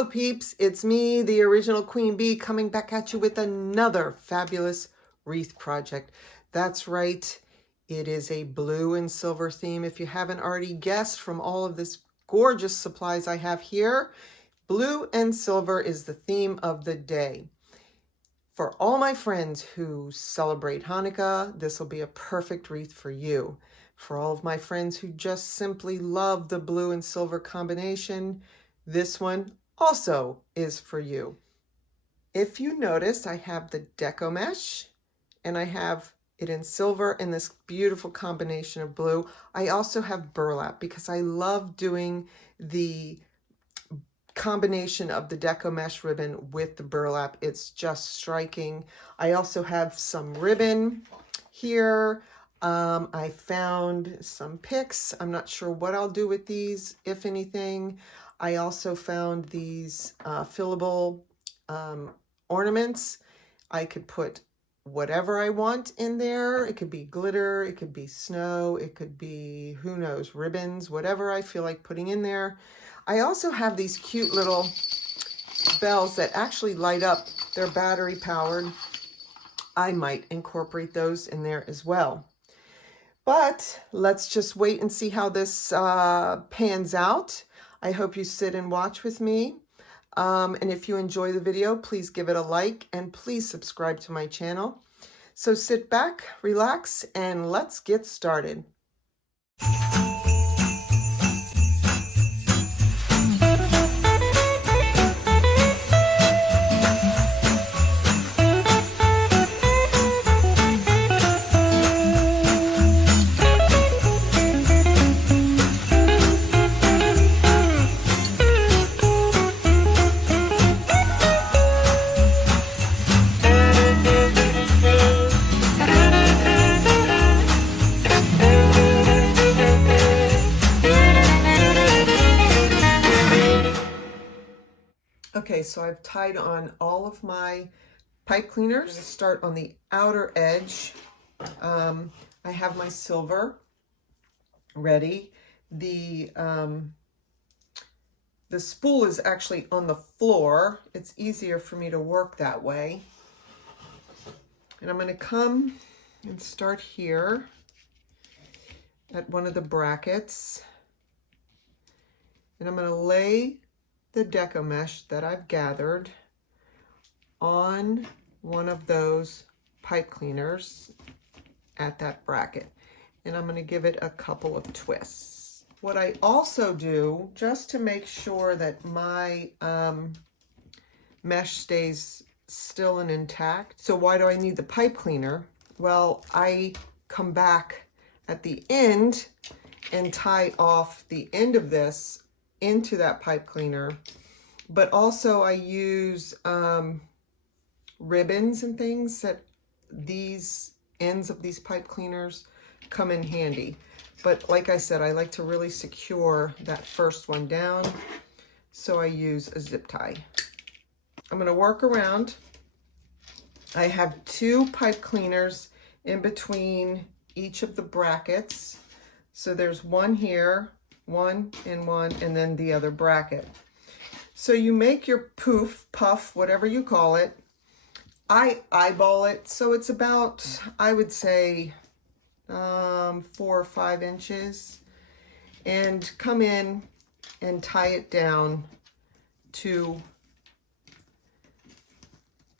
Hello peeps, it's me, the original Queen Bee, coming back at you with another fabulous wreath project. That's right, it is a blue and silver theme. If you haven't already guessed from all of this gorgeous supplies I have here, blue and silver is the theme of the day. For all my friends who celebrate Hanukkah, this will be a perfect wreath for you. For all of my friends who just simply love the blue and silver combination, this one also is for you. If you notice, I have the Deco Mesh and I have it in silver and this beautiful combination of blue. I also have burlap because I love doing the combination of the Deco Mesh ribbon with the burlap. It's just striking. I also have some ribbon here. I found some picks. I'm not sure what I'll do with these, if anything. I also found these fillable ornaments. I could put whatever I want in there. It could be glitter, it could be snow, it could be, who knows, ribbons, whatever I feel like putting in there. I also have these cute little bells that actually light up. They're battery powered. I might incorporate those in there as well. But let's just wait and see how this pans out. I hope you sit and watch with me. And if you enjoy the video, please give it a like and please subscribe to my channel. So sit back, relax, and let's get started. Okay, so I've tied on all of my pipe cleaners. I'm going to start on the outer edge. I have my silver ready. The spool is actually on the floor. It's easier for me to work that way. And I'm going to come and start here at one of the brackets. And I'm going to lay the Deco Mesh that I've gathered on one of those pipe cleaners at that bracket. And I'm going to give it a couple of twists. What I also do, just to make sure that my mesh stays still and intact. So why do I need the pipe cleaner? Well, I come back at the end and tie off the end of this into that pipe cleaner, but also I use ribbons and things that these ends of these pipe cleaners come in handy. But like I said, I like to really secure that first one down, so I use a zip tie. I'm going to work around. I have two pipe cleaners in between each of the brackets, so there's one here, one, and then the other bracket. So you make your poof, puff, whatever you call it. I eyeball it, so it's about, I would say, 4 or 5 inches, and come in and tie it down to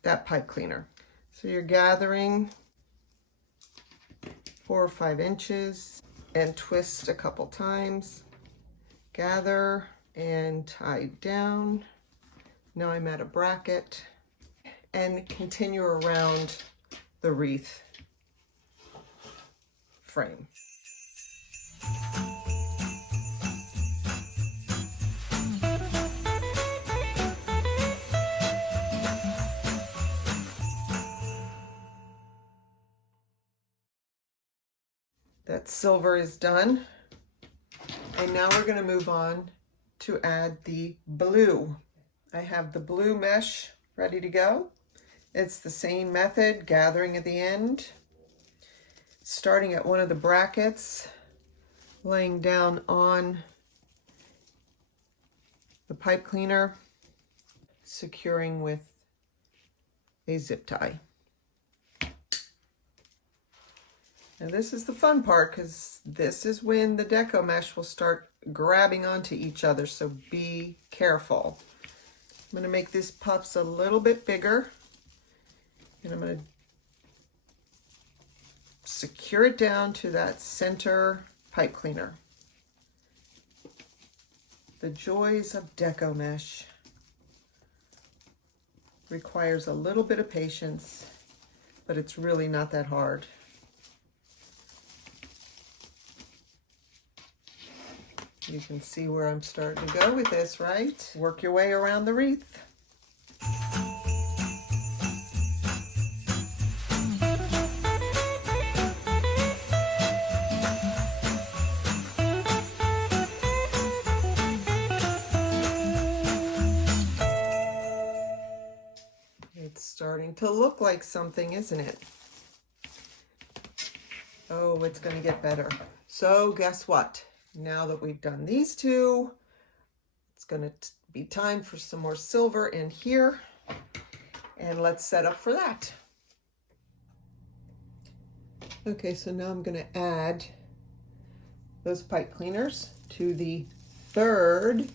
that pipe cleaner. So you're gathering 4 or 5 inches and twist a couple times. Gather and tie down. Now I'm at a bracket and continue around the wreath frame. That silver is done. And now we're going to move on to add the blue. I have the blue mesh ready to go. It's the same method, gathering at the end, starting at one of the brackets, laying down on the pipe cleaner, securing with a zip tie. And this is the fun part, because this is when the Deco Mesh will start grabbing onto each other, so be careful. I'm going to make these puffs a little bit bigger, and I'm going to secure it down to that center pipe cleaner. The joys of Deco Mesh requires a little bit of patience, but it's really not that hard. You can see where I'm starting to go with this, right? Work your way around the wreath. It's starting to look like something, isn't it? Oh, it's going to get better. So guess what? Now that we've done these two, it's going to be time for some more silver in here, and let's set up for that. Okay, so now I'm going to add those pipe cleaners to the third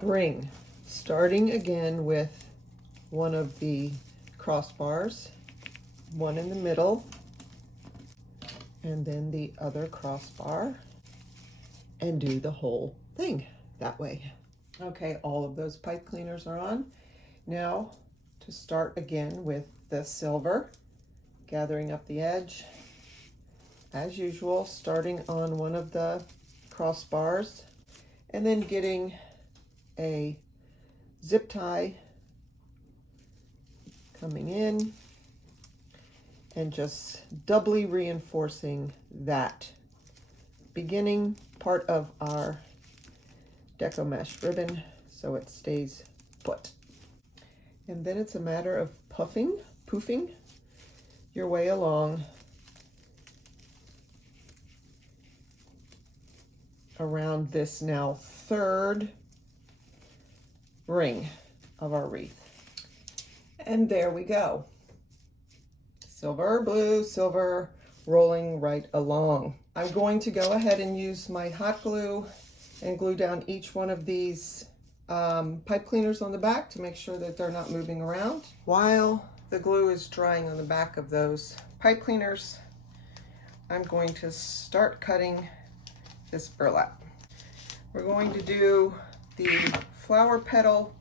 ring, starting again with one of the crossbars, one in the middle, and then the other crossbar, and do the whole thing that way. Okay, all of those pipe cleaners are on. Now to start again with the silver, gathering up the edge as usual, starting on one of the crossbars, and then getting a zip tie coming in and just doubly reinforcing that beginning part of our Deco Mesh ribbon so it stays put. And then it's a matter of poofing your way along around this now third ring of our wreath. And there we go. Silver, blue, silver, rolling right along. I'm going to go ahead and use my hot glue and glue down each one of these pipe cleaners on the back to make sure that they're not moving around. While the glue is drying on the back of those pipe cleaners, I'm going to start cutting this burlap. We're going to do the flower petal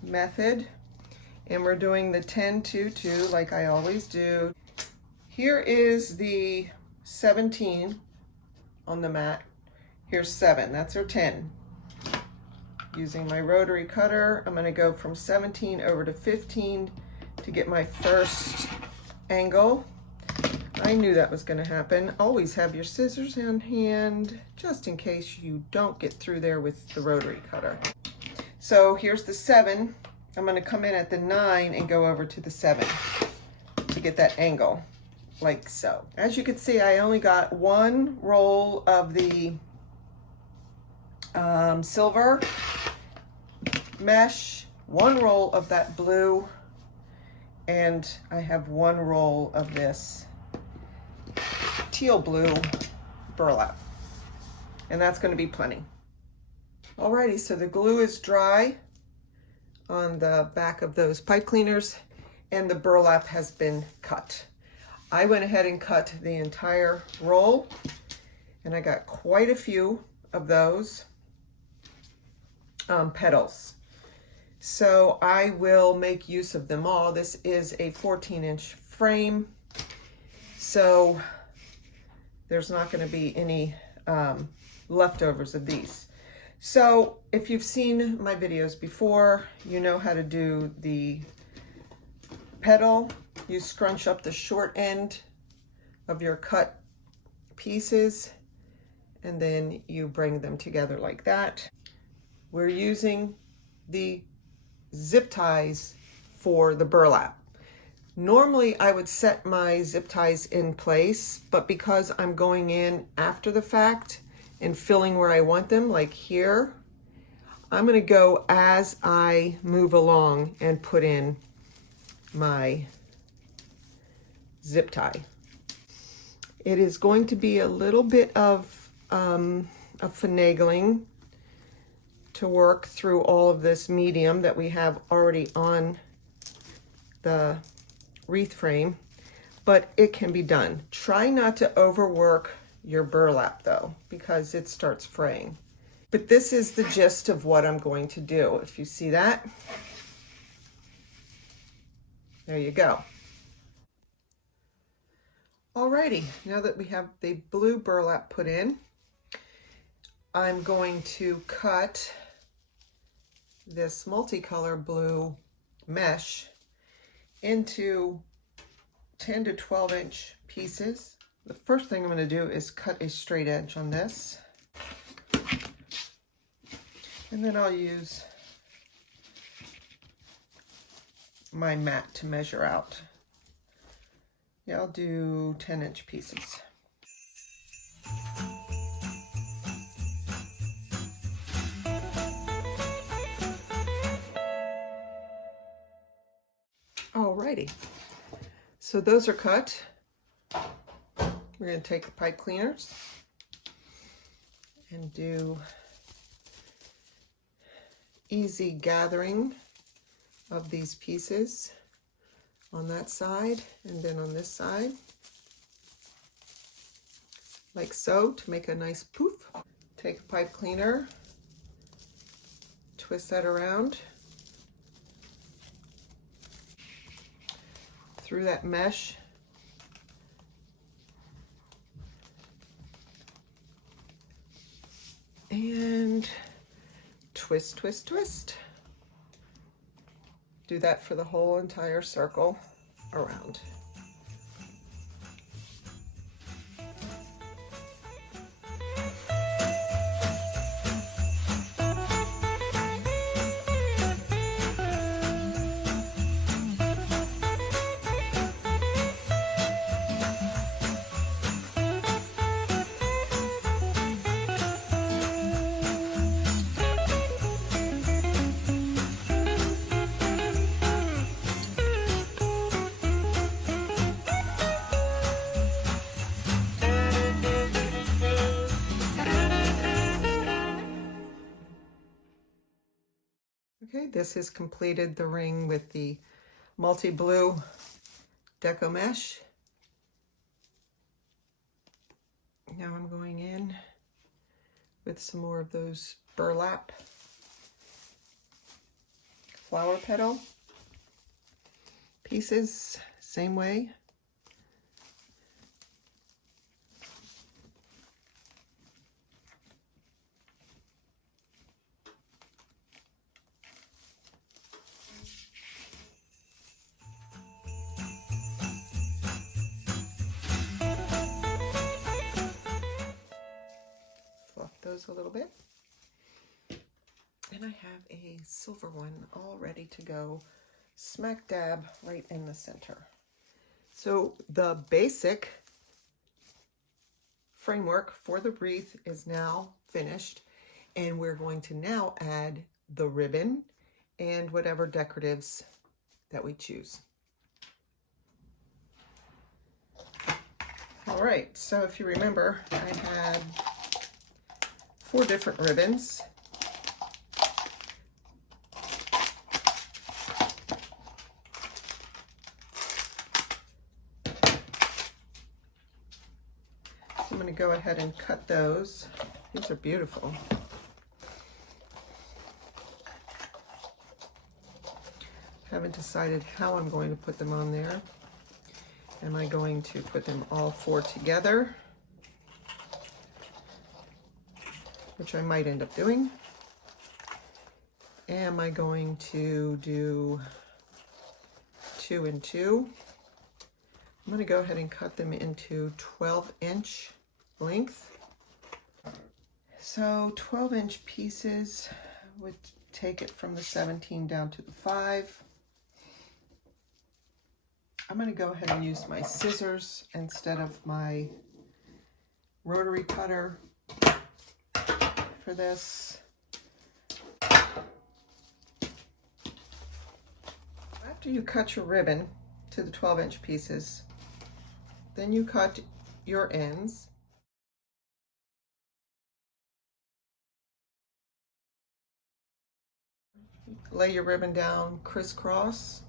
method, and we're doing the 10-2-2 like I always do. Here is the 17 on the mat. Here's 7, that's our 10. Using my rotary cutter, I'm gonna go from 17 over to 15 to get my first angle. I knew that was gonna happen. Always have your scissors in hand, just in case you don't get through there with the rotary cutter. So here's the 7. I'm going to come in at the 9 and go over to the 7 to get that angle, like so. As you can see, I only got one roll of the silver mesh, one roll of that blue, and I have one roll of this teal blue burlap, and that's going to be plenty. Alrighty, so the glue is dry on the back of those pipe cleaners, and the burlap has been cut. I went ahead and cut the entire roll, and I got quite a few of those petals. So I will make use of them all. This is a 14-inch frame, so there's not going to be any leftovers of these. So if you've seen my videos before, you know how to do the petal. You scrunch up the short end of your cut pieces, and then you bring them together like that. We're using the zip ties for the burlap. Normally I would set my zip ties in place, but because I'm going in after the fact and filling where I want them, like here, I'm going to go as I move along and put in my zip tie. It is going to be a little bit of finagling to work through all of this medium that we have already on the wreath frame, but it can be done. Try not to overwork your burlap though, because it starts fraying. But this is the gist of what I'm going to do. If you see that, there you go. Alrighty, now that we have the blue burlap put in, I'm going to cut this multicolor blue mesh into 10 to 12 inch pieces. The first thing I'm going to do is cut a straight edge on this. And then I'll use my mat to measure out. Yeah, I'll do 10-inch pieces. Alrighty, so those are cut. We're going to take the pipe cleaners and do easy gathering of these pieces on that side and then on this side, like so, to make a nice poof. Take a pipe cleaner, twist that around through that mesh, and twist, twist, twist. Do that for the whole entire circle around. Okay, this has completed the ring with the multi-blue Deco Mesh. Now I'm going in with some more of those burlap flower petal pieces, same way. Those a little bit, and I have a silver one all ready to go, smack dab right in the center. So the basic framework for the wreath is now finished, and we're going to now add the ribbon and whatever decoratives that we choose. All right, so if you remember, I had 4 different ribbons. So I'm going to go ahead and cut those. These are beautiful. Haven't decided how I'm going to put them on there. Am I going to put them all 4 together, which I might end up doing? Am I going to do 2 and 2? I'm going to go ahead and cut them into 12-inch length. So 12-inch pieces would take it from the 17 down to the 5. I'm going to go ahead and use my scissors instead of my rotary cutter for this. I'm After you cut your ribbon to the 12-inch pieces, then you cut your ends. Lay your ribbon down crisscross,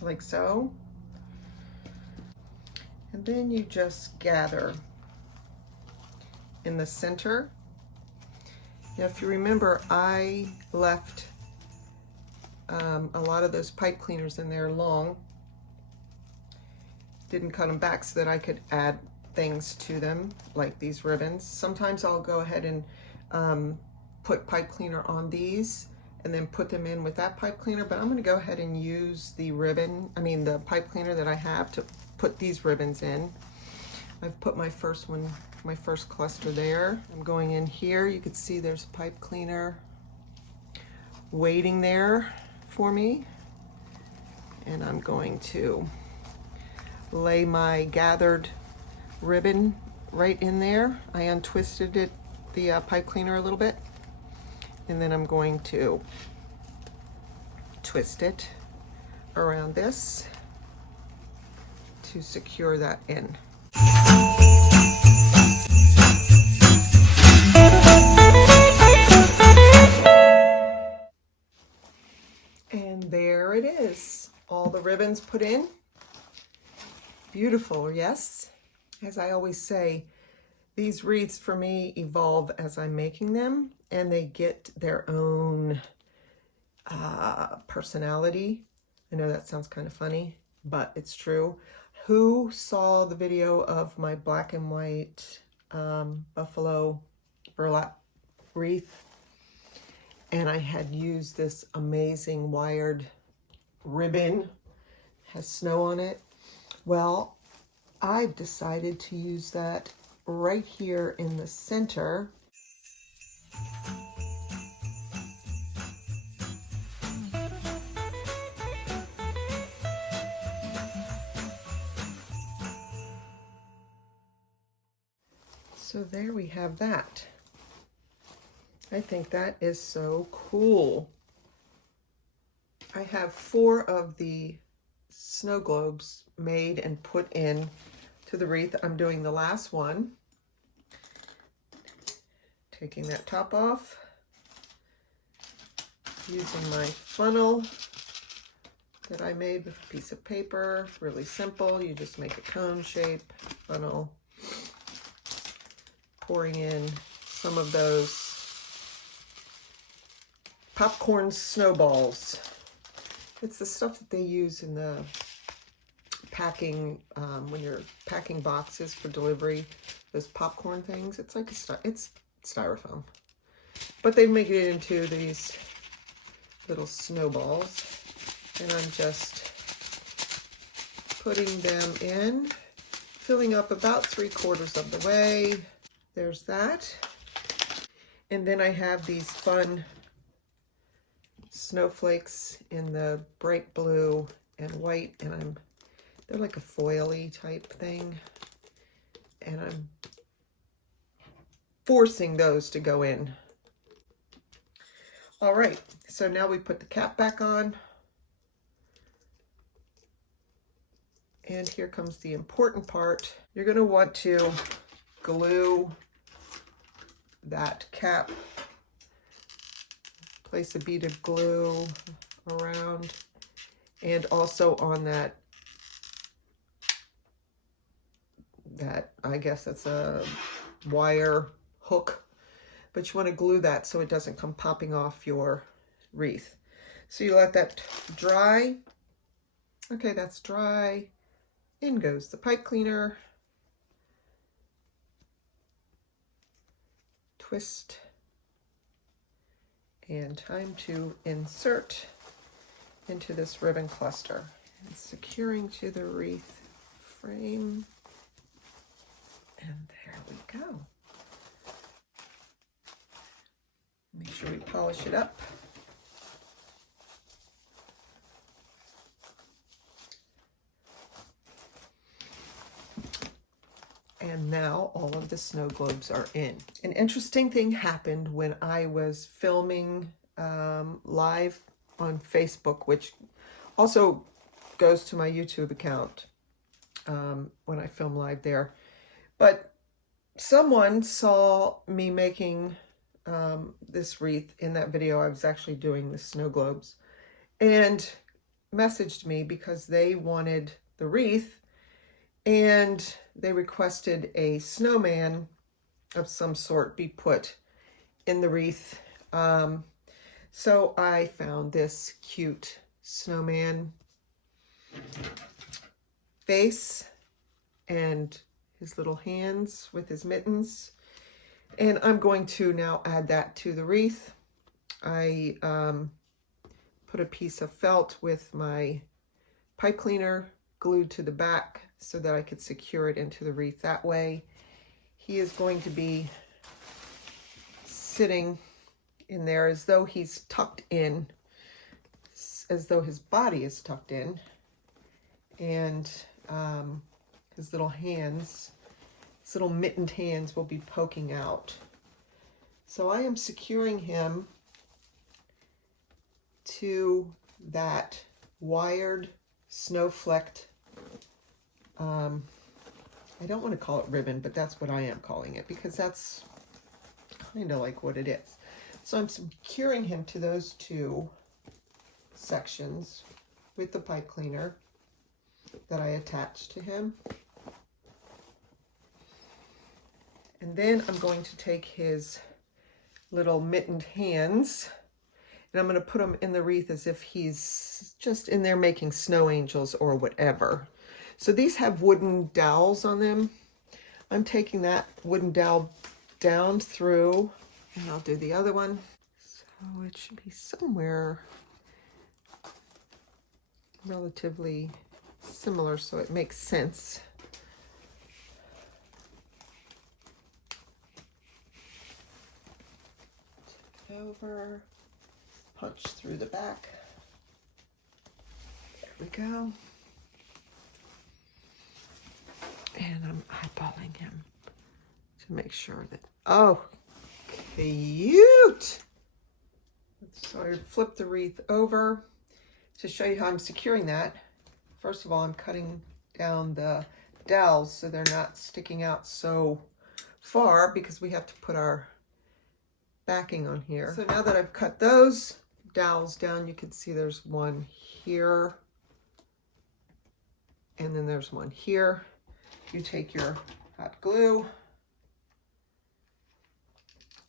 like so. And then you just gather in the center. Now, if you remember, I left a lot of those pipe cleaners in there long. Didn't cut them back so that I could add things to them, like these ribbons. Sometimes I'll go ahead and put pipe cleaner on these and then put them in with that pipe cleaner, but I'm going to go ahead and use the the pipe cleaner that I have to put these ribbons in. I've put my first cluster there. I'm going in here. You can see there's a pipe cleaner waiting there for me, and I'm going to lay my gathered ribbon right in there. I untwisted it, the pipe cleaner, a little bit, and then I'm going to twist it around this to secure that in. And there it is, all the ribbons put in. Beautiful, yes? As I always say, these wreaths for me evolve as I'm making them, and they get their own personality. I know that sounds kind of funny, but it's true. Who saw the video of my black and white buffalo burlap wreath? And I had used this amazing wired ribbon, has snow on it. Well, I've decided to use that right here in the center. So there we have that. I think that is so cool. I have 4 of the snow globes made and put in to the wreath. I'm doing the last one. Taking that top off. Using my funnel that I made with a piece of paper. Really simple. You just make a cone shape funnel. Pouring in some of those popcorn snowballs. It's the stuff that they use in the packing, when you're packing boxes for delivery, those popcorn things. It's like it's styrofoam, but they make it into these little snowballs, and I'm just putting them in, filling up about 3/4 of the way. There's that. And then I have these fun snowflakes in the bright blue and white, and they're like a foily type thing, and I'm forcing those to go in. All right, so now we put the cap back on, and here comes the important part. You're going to want to glue that cap. Place a bead of glue around, and also on that I guess that's a wire hook, but you want to glue that so it doesn't come popping off your wreath. So you let that dry. Okay, that's dry. In goes the pipe cleaner. Twist. And time to insert into this ribbon cluster. And securing to the wreath frame. And there we go. Make sure we polish it up. And now all of the snow globes are in. An interesting thing happened when I was filming live on Facebook, which also goes to my YouTube account when I film live there. But someone saw me making this wreath in that video. I was actually doing the snow globes, and messaged me because they wanted the wreath, and they requested a snowman of some sort be put in the wreath. So I found this cute snowman face and his little hands with his mittens, and I'm going to now add that to the wreath. I put a piece of felt with my pipe cleaner glued to the back so that I could secure it into the wreath that way. He is going to be sitting in there as though he's tucked in, as though his body is tucked in, and his little hands, his little mittened hands will be poking out. So I am securing him to that wired snow-flecked, I don't want to call it ribbon, but that's what I am calling it, because that's kind of like what it is. So I'm securing him to those two sections with the pipe cleaner that I attached to him. And then I'm going to take his little mittened hands, and I'm going to put him in the wreath as if he's just in there making snow angels or whatever. So these have wooden dowels on them. I'm taking that wooden dowel down through, and I'll do the other one. So it should be somewhere relatively similar so it makes sense. Over, punch through the back. There we go. And I'm eyeballing him to make sure that, oh, cute. So I flip the wreath over to show you how I'm securing that. First of all, I'm cutting down the dowels so they're not sticking out so far, because we have to put our backing on here. So now that I've cut those dowels down, you can see there's one here, and then there's one here. You take your hot glue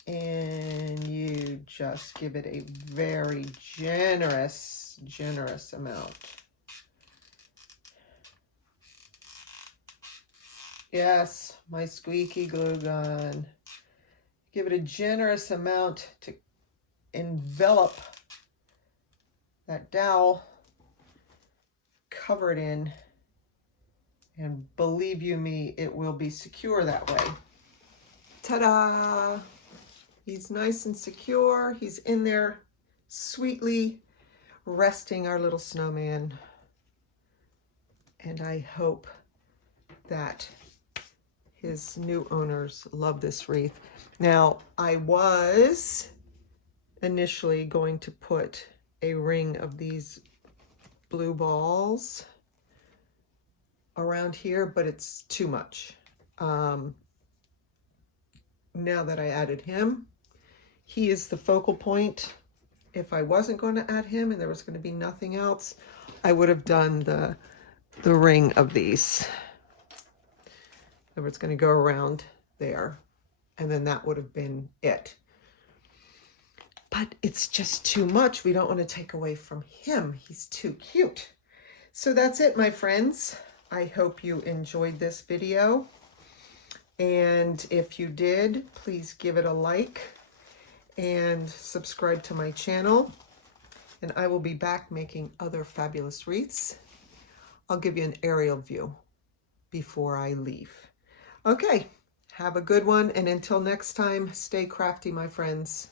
and you just give it a very generous amount. Yes, my squeaky glue gun. Give it a generous amount to envelop that dowel, cover it in, and believe you me, it will be secure that way. Ta-da! He's nice and secure. He's in there sweetly resting, our little snowman. And I hope that his new owners love this wreath. Now, I was initially going to put a ring of these blue balls around here, but it's too much. Now that I added him, he is the focal point. If I wasn't going to add him and there was going to be nothing else, I would have done the ring of these. It's going to go around there, and then that would have been it. But it's just too much. We don't want to take away from him. He's too cute. So that's it, my friends. I hope you enjoyed this video. And if you did, please give it a like and subscribe to my channel. And I will be back making other fabulous wreaths. I'll give you an aerial view before I leave. Okay, have a good one. And until next time, stay crafty, my friends.